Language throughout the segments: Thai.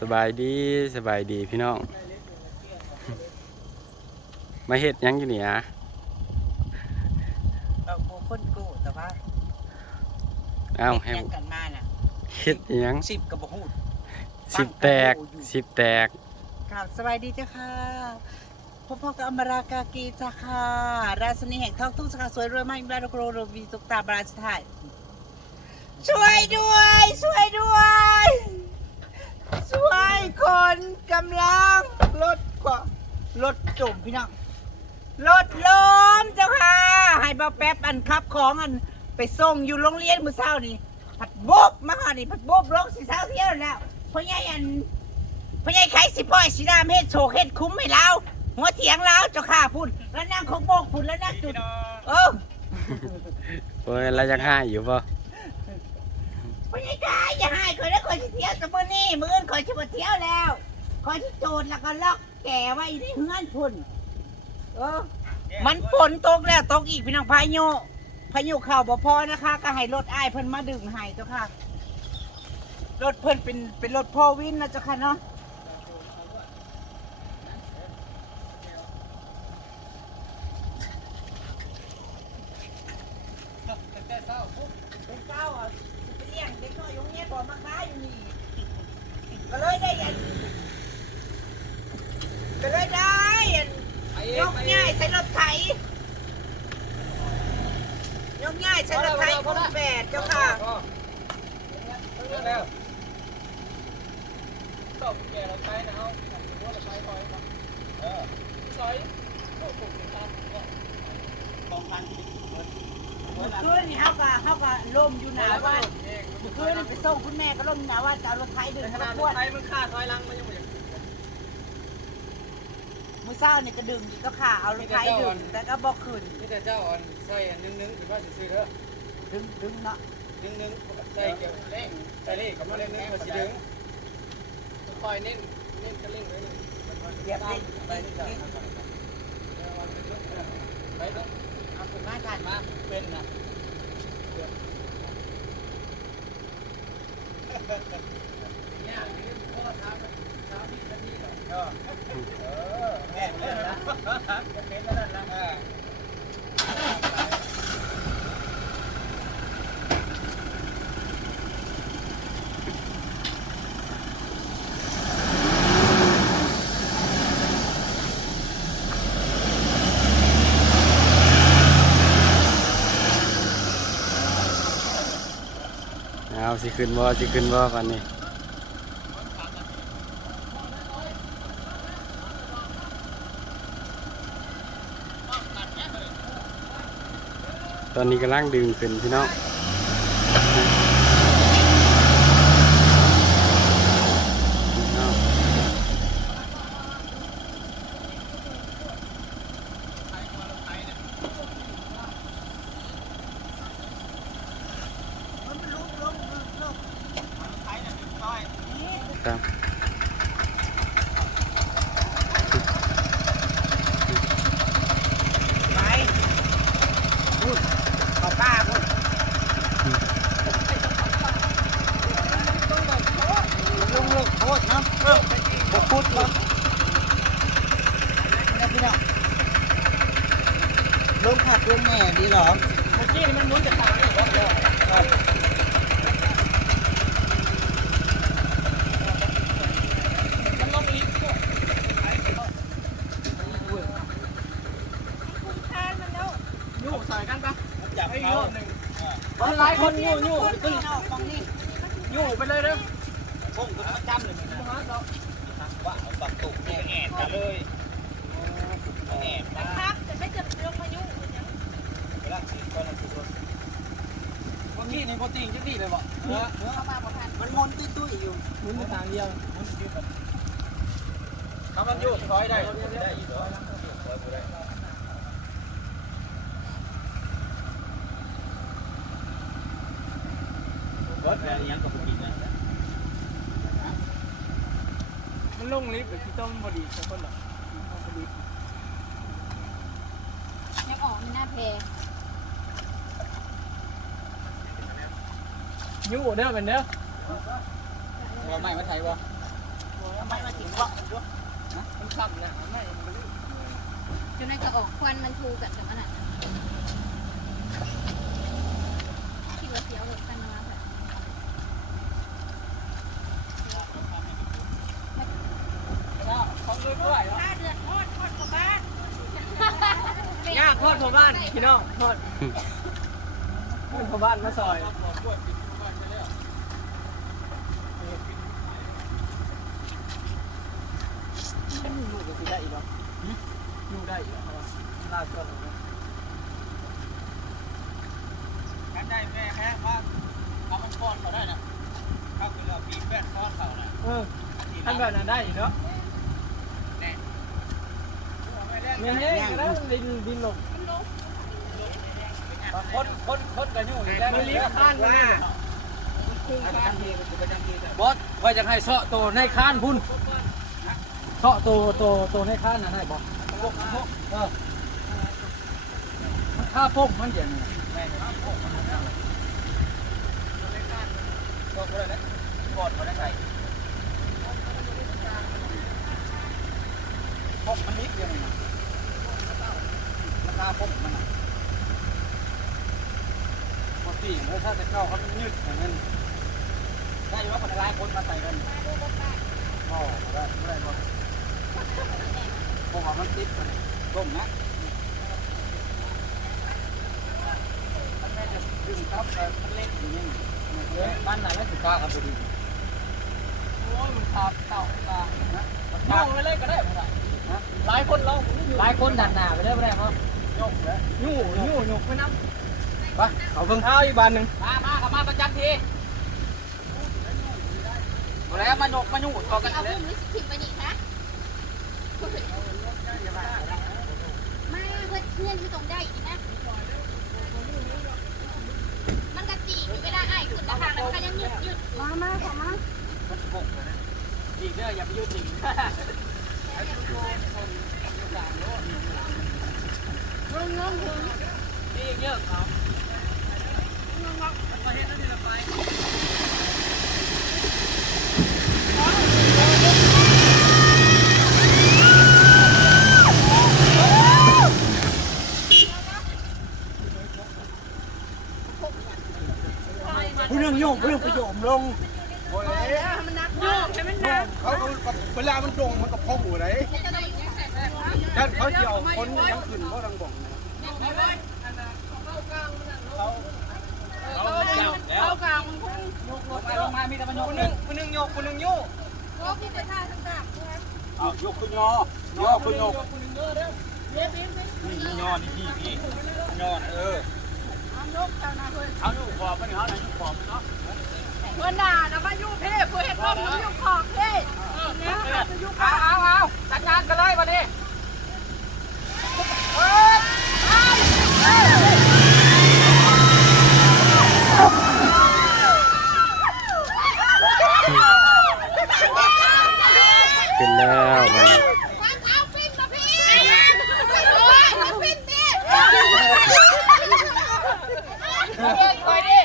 สบายดีสบายดีพี่น้องมาเฮ็ดยังอยู่นี่ฮะเราโมพ่นกูแต่ว่าอ้าวให้เฮ็ดยังกันมาน่ะเฮ็ดยัง10กับบหูดสิบแตกสิบแตกครับสบายดีจ้ะค่ะพ่อกับอมรากากีจ้ะค่ะราชนีแห่งทองทุ่งสาสวยรวยมากมีบารโกโรวีตุกตาบราชไทยช่วยด้วยช่วยด้วยช่วยคนกำลังรถจมพี่น้องรถล้มเจ้าค่ะให้บ่าวแป๊บอันขับของอันไปส่งอยู่โรงเรียนมื้อเช้านี่ผัดบบมาหานี่ผัดบบลงสิเช้าเที่ยวแล้วพ่อใหญ่ไข่สิพ่อยสิดามเฮ็ดโชว์เฮ็ดคุ้มให้เราหัวเถียงเราเจ้าค่ะพุ่นแล้วนั่งของโบกพุ่นแล้วนั่งจุดโอ้โอ้ยเราจะให้อยู่ป่ะพ่อใหญ่ไข่อย่าให้คอยแล้วคอยสิเที่ยวแต่มื้อนี้มื้ออื่นคอยสิบ่เที่ยวแล้วคอยสิโจรแล้วก็ล็อกแก่ไว้ในเฮือนพุ่นมันฝนตกแล้วตกอีกพี่น้องพายุเข้าบ่พอนะคะก็ให้รถอ้ายเพิ่นมาดึงให้เจ้าค่ะรถเพิ่นเป็นรถพ่อวินนะเจ้าค่ะเนาะเป็นเช้าอ่ะสิไปเลี้ยงเด็กน้อยโรงเรียนบ่มาค้าอยู่นี่ก็เลยได้ยกง่ายใช้รถไถยกง่ายใช้รถไถคุณแปดเจ้าค่ะแล้วตบแกเราใช้นะเอาว่าเราใช้คอยครับซอยโอ้โหครับของพันคืนนี่เขาก็ล่มอยู่หนาว่าคืนนี่ไปส่งคุณแม่ก็ล่มหนาว่าจะเอารถไถดึงขนาดรถไถมันฆ่าถอยลังมันยังไม่มือเศร้านี่ก็ดึงก็ขาเอารถไถดึงแต่ก็บอกคืนนี่แต่เจ้าอ่อนใส่นึงถือว่าซื้อเด้อดึงเนาะนึงใส่เกี่ยวเล่งใส่เล่งกับมันนึงมาสิดึงคอยเน้นกันเล่งไว้เลยเดี๋ยวไปต้องเอาผมมากันมาเป็นนะเนี่ยเพราะว่าเช้าที่นี่แม่เป็นแล้วเป็นแล้วนะเอาสิขึ้นบ่วันนี้ตอนนี้กำลังดึงขึ้นพี่น้องครับไปพูดขอป้าพูดลุงโคตรนะบอกพูดก่อนนี่พี่น้องลงขับลงแม่ดีหรอเมื่อกี้มันมุนจะตายเลยมันลงอีกยู่ใส่กันปะจับให้รอบหนึ่งหลายคนยู่ตึ้งยู่ไปเลยเด้อพุ่งก็ประจำเลยนะว่าบักตุกเนี่ยแง่กันเลยแง่ครับจะไม่จะลงพายุเวลาขี่ก็นั่งขี่รถพวกนี้ในโปรตีนจะดีเลยบ่เนื้อมันมนตุ้ยอยู่มุนทางเดียวมุนยืดคำว่ายู่ถอยได้ได้อีกถอยลังถอยได้รถอะไรยังกับพวกนี้นะมันลงลิฟต์หรือที่ต้องบดีสักคนหรอยังออกมีหน้าเพ ยู่เด้อเป็นเด้อ ว่าไม่มาไทยวะ ไม่มาถึงว่า มันสั่นนะไม่ จนนั้นก็ออกควันมันทูกับจังอันนั้นคิดว่าเสียวหรือคันมาแบบ ของด้วย ถ้าเดือดทอดกับบ้าน ยากทอดพ่อบ้านพี่น้องทอดพ่อบ้านมาซอยลูกก็ได้อีกแล้วลูกได้อีกแล้วลาดก็กันได้แม่แค่ว่าเอามันก้อนเขาได้นะเข้าคือเราปีแป้งก้อนเขาน่ะท่านแบบนั้นได้อีกเนาะเนี่ยเฮ้ยแล้วดินลงคนกันอยู่แล้วมันลิ้นข้านว่าบอสว่าจะให้เสาะตัวในข้านพุ่นเสาะตัวในข้านนะได้บอสมันฆ่าพวกมันอย่างนี้ก็ได้บอสเขาได้ใส่พวกมันนิดเดียวเองมันฆ่าพวกมันปกติถ้าจะเข้าเขายืดอย่างนั้นได้อยู่ว่าคนหลายคนมาใส่กันอ๋อได้ไม่ได้หมดพวกมันติดกันก้มนะมันไม่จะดึงครับมันเล่นอย่างนี้บ้านไหนไม่ถูกกล้าครับพอดีโอ้ยมันขาดเต่าตานะมันขาดไปเลยก็ได้ไม่ได้หลายคนเราหลายคนดันหน้าไปได้ไม่ได้มั้งยกแล้วยู่ไปน้ำไปเขาเพิ่งเท้าอีกบานหนึ่งมาประจำทีเอาแล้วมาหยกมายู่ต่อกัน เอา เลย พุ่มหรือสิบไปนี่คะไม่เพื่อนที่ตรงได้อีกนะมันกะจีมีเวลาไอ้ขึ้นราคาแล้วมันยังยืดมาขอมา มันบกเลยอีกเด้ออย่าไปยุ่งจริงงงถึงนี่เยอะครับมาเห็นแล้วนี่ละไปผู้เรื่องโยมผู้เรื่องประโยมลง โอ้ยมันนักโยกใช่ไหมนะ เขาเวลามันตรงมันกับพ่อหูไหนท่านเขาเกี่ยวคนยังขึ้นเพราะรังบ่ง เอากลางมันพุ่งยกลงมามีแต่มันยกคนหนึ่งยกคนหนึ่งยู่ โอ้พี่ไปท่าทั้งต่างเพื่อน อ้าวยกขึ้นย่อขึ้นยกนี่ย่อนี่พี่ย่อนะเอาอยู่ขอบมันเขาไหนอยู่ขอบเนาะ เพื่อนด่านะว่ายู่เพ่เพื่อนเห็นว่ามันยู่ขอบเพ่ เอาจัดงานกันเลยวันนี้เป็นแล้วมัน วางเท้าปิ้นมาพี่โอ้ยมาปิ้นดิคอยดิ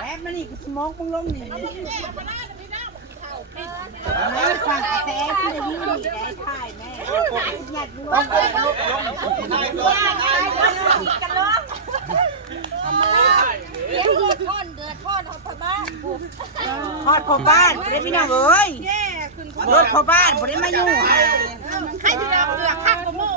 แป๊บมานี่กูสมองมึงลงนี่ฟังกระแสที่ได้ยินดีได้ถ่ายแม่หยัดมือต้องไปลงกันล้มทำมาเลี้ยงเดือดทอดเอาไปบ้าน ทอดพ่อบ้านได้พี่น้องเอ้ยรถพ่อบ้านบ่ได้มาอยู่ ใครที่เราเดือดข้างกับมู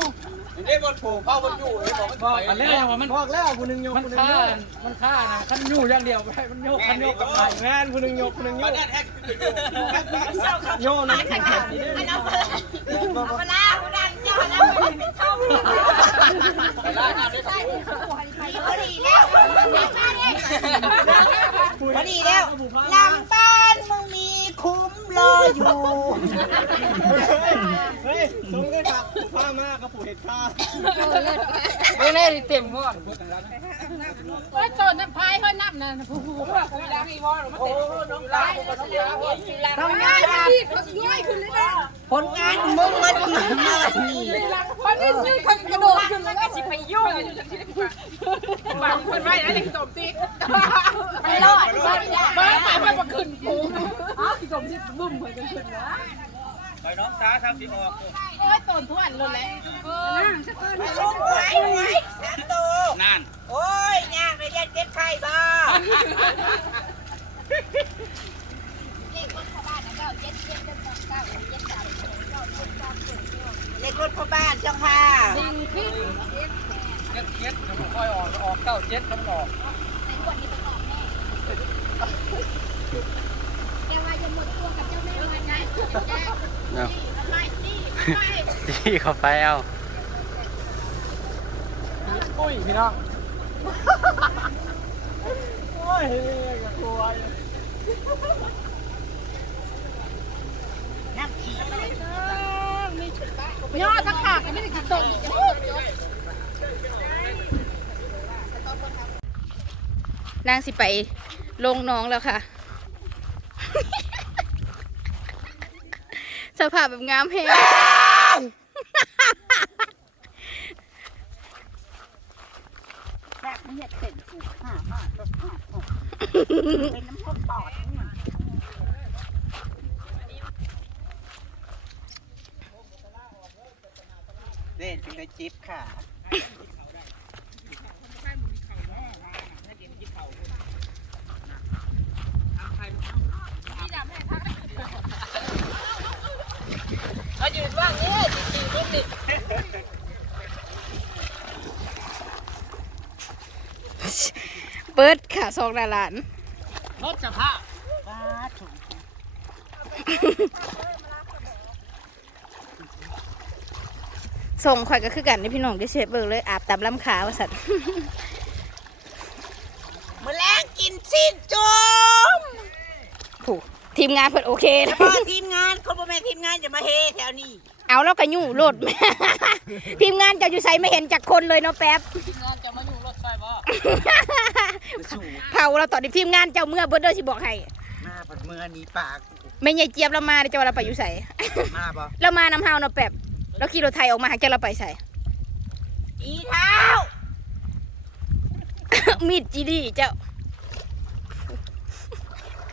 นี่บนผูเข้าบนอยู่นี่บอกมัน บอกกันแล้วมันบอกแล้วคนหนึ่งยกมันฆ่านะขั้นยู่อย่างเดียวมันโยกขั้นโยกกับไหนงานคนหนึ่งยกคนหนึ่งยู่ นั่นแท็กเป็นอยู่ โยนะ เอาเวลาผู้ดังจอแล้วเป็นช่องพอดีแล้วพอดีแล้วหลังบ้านมึงมีคุ้มรออยู่ เฮ้ยส่งได้ครับผ้ามากกระปุกเห็ดข้าไม่แน่ดิเต็มหม้อพูดต่างกัน โอ้ยโจรน้ำพายเฮ้ยนับนะผู้คุยดังอีวอลมาเต็มน้องตายทำงานที่เขาย่อยขึ้นเลยนะ ผลงานมึงมันดีมากนี่ คนนี้ยืนกระโดดขึ้นแล้วก็สิไปยุ่งอยู่จังที่ได้ปะ คนไว้แล้วยังตบติ๊ก ไปรอดเบิ้งไปมาขึ้นปูที่กลมที่บึ้มเพิ่นขึ้นวะ ไปน้องสาทำสิออก โอ้ยต้นทวนเลยแหละนั่งสักคืน ไปลงหวย3ตัว นั่น โอ้ยยากเลยเจ็บไข้บ้าเล็กรถพ่อบ้านเจ้าค่ะ เจ็ดมันค่อยออกเก้าเจ็ดมันออก เอาที่เขาไปเอา ปุ้ยพี่น้องโอ้ยกลัว น้ำขี้ ย่อทักขากไม่ได้กินต้นนางสิไปลงน้องแล้วค่ะ สภาพแบบงามแฮง แบบนี้เสร็จถูกห้ามากเป็นน้ำพกปอดเล่นเป็นได้จิ๊บค่ะ เขายืนว่างนี่จริงๆนี่เปิดค่ะซองดาหลาน รถสภาพ ว้าถูก ส่งข่อยก็คือกันในพี่น้องได้เชฟเบิร์เลยอาบตามลำขาว่าสัตว์ มื้อแรงกินสิ้นจุ่ม ผูกทีมงานเพิ่นโอเคนะ พ่อทีมงานคนบ่แม่นทีมงานจะมาเฮแถวนี้ เอาแล้วก็ยู่โลด ทีมงานเจะอยู่ใส่ไม่เห็นจากคนเลยเนาะแป๊บ งานจะมาอยู่รถไฟบ่ เผาเราต่อดิทีมงานเจ้าเมื่อเบิร์ดเดอร์สิบอกให้ มาปัดมือหนีปาก ไม่ใหญ่เจี๊ยบเรามาเดี๋ยวเจ้าเราไปอยู่ใส่ มาบ่ เรามานำเฮาเนาะแป๊บเราขี่รถไทยออกมาหาเจ้าเราไปใส่ อีเท้า มีดจีดีเจ้า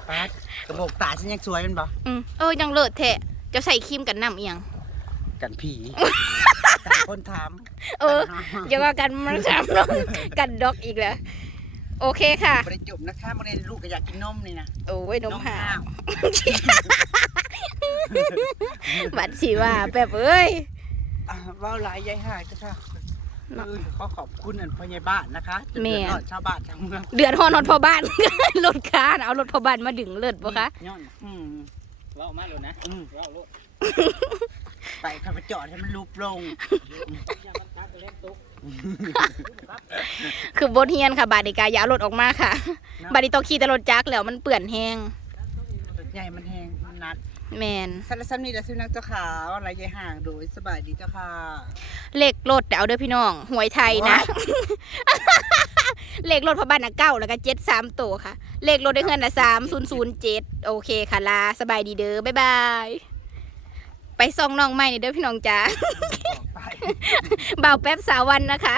ปากกระบอกตาฉันยังสวยมันบ่ ยังเลิศแทะเจ้าใส่ครีมกันน้ำเอียง กันผีคนถาม อย่าว่ากันมันสามน้องกันดอกอีกแล้วโอเคค่ะ บ่ได้จบนะคะบ่ได้ลูกก็อยากกินนมนี่นะ โอ้ยนมหาว ว บัดสิว่าแป๊บเอ้ย เว้าหลายยายหายจ้ะค่ะขอขอบคุณอันพ่อใหญ่บ้านนะคะจนเดือดร้อนชาวบ้านชาวเมือง เดือดฮอนอนพอบ้าน รถค้าน่ะเอารถพอบ้านมาดึงเลิศปะคะ ย้อน เรามาเลยนะเรารถ ไปขับไปจอดให้มันลุบลง คือบทเฮียนค่ะ บาดิกาอย่าเอารถออกมาค่ะ บาดิตอขี่แต่รถจักรแล้วมันเปื่อนแห้ง ใหญ่มันแหงมันนัก แมน สันนี่แหละซื้อนักเจ้าขาวอะไรยายห่างโดยสบายดีเจ้าค่ะ เลขรถเดี๋ยวเอาเด้อพี่น้องหวยไทยนะ เลขรถพอบ้านนะ9แล้วก็73ตัวค่ะ เลขรถได้เงินนะ3007โอเคค่ะลาสบายดีเด้อบ๊ายบายไปส่องน้องใหม่นี่เด้อพี่น้องจ้า ไป บ่าวแป๊บสาววันนะคะ